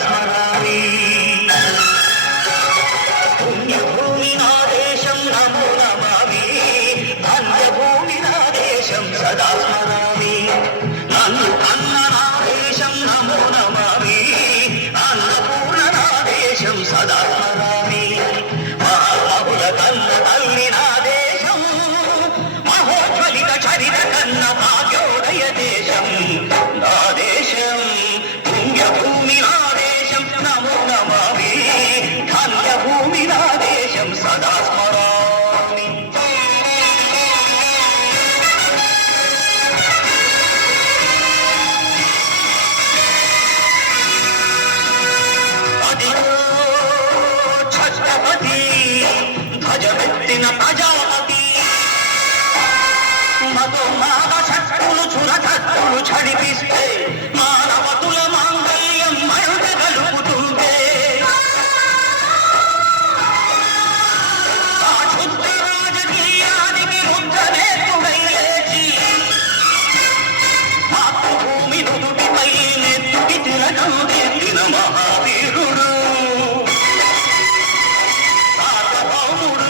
స్మరామి. పుణ్యభూమి నా దేశం నమో నమామి, ధన్యభూమి నా దేశం సదా స్మరామి. నన్ను కన్న నా దేశం నమో నమామి, అన్నపూర్ణ నా దేశం సదా స్మరామి. మహామహుల కన్న తల్లి నా దేశం, మహోజ్వలిత చరిత కన్న భాగ్యోదయ దేశం నా దేశం. పుణ్యభూమి నా దేశం నమో నమామి, ధన్యభూమి నా దేశం సదా స్మరామి. అదిగో ఛత్రపతి ధ్వజమెత్తిన ప్రజాపతి, మధుమాద శక్తులు చురకత్తులు చడిపిస్తే మానవతుల మాంగళ్యం మరుట గలుపుతుంటే, ఆ క్షుద్ర రాజకీయానికి ముద్దనేతుడై లేచి మాతృభూమి నుదుటిపై నెత్తుకి తిలకం దిద్దిన మహావీరుడు సార్వభౌముడు.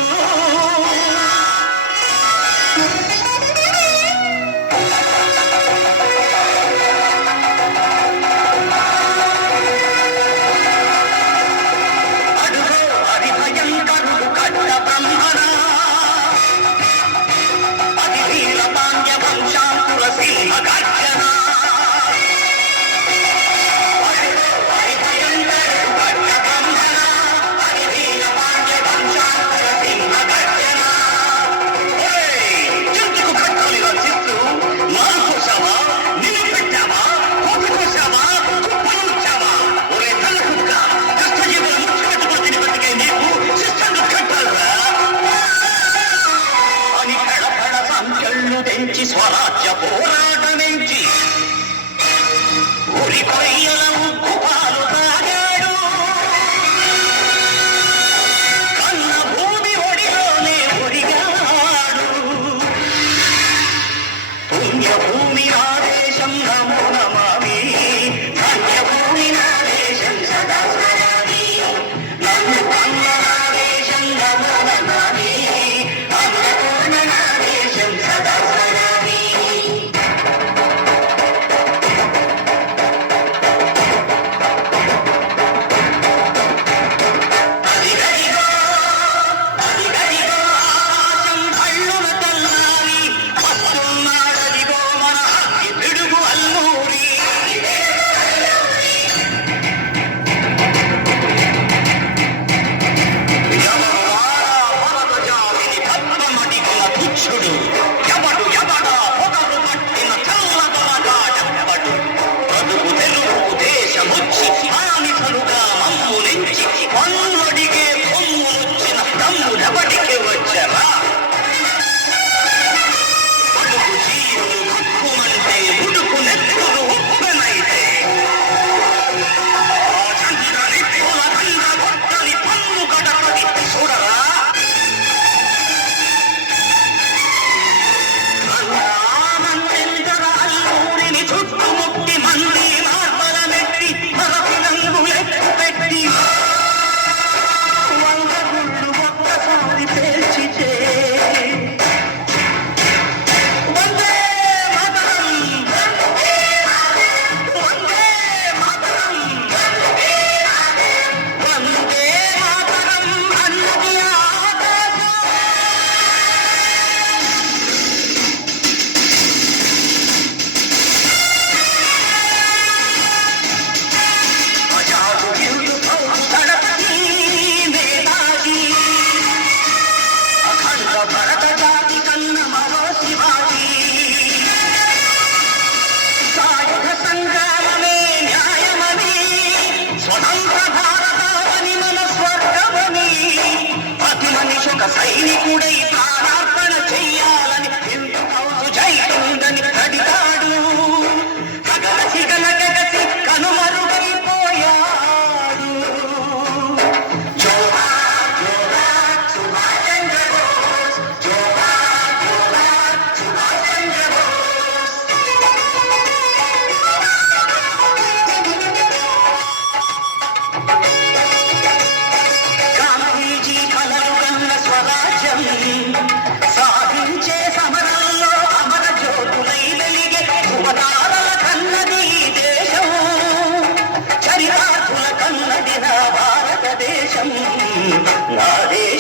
స్వరాజ్య పోరాటమించి ఊరి కొయ్యల ఉప్పుపాలు తాగాడు, కన్న భూమి ఒడిలోనే ఒడిగాడు. పుణ్యభూమి నా దేశం నమో నమామి, ధన్యభూమి నా దేశం సదా స్మరామి. నన్ను కన్న నా దేశం నమో నమామి, అన్నపూర్ణ నా దేశం సదా స్మరామి. సైనికుడై ప్రాణార్పణ చెయ్యాలని ఎందుకు జైతుందని అడిగాడు. కగసి కనకసి కనుమరుగైపోయాడు. జోహార్ జోహార్ సుభాష్ చంద్ర బోస్, జోహార్ జోహార్ సుభాష్ చంద్ర బోస్. దేశం నా దేశం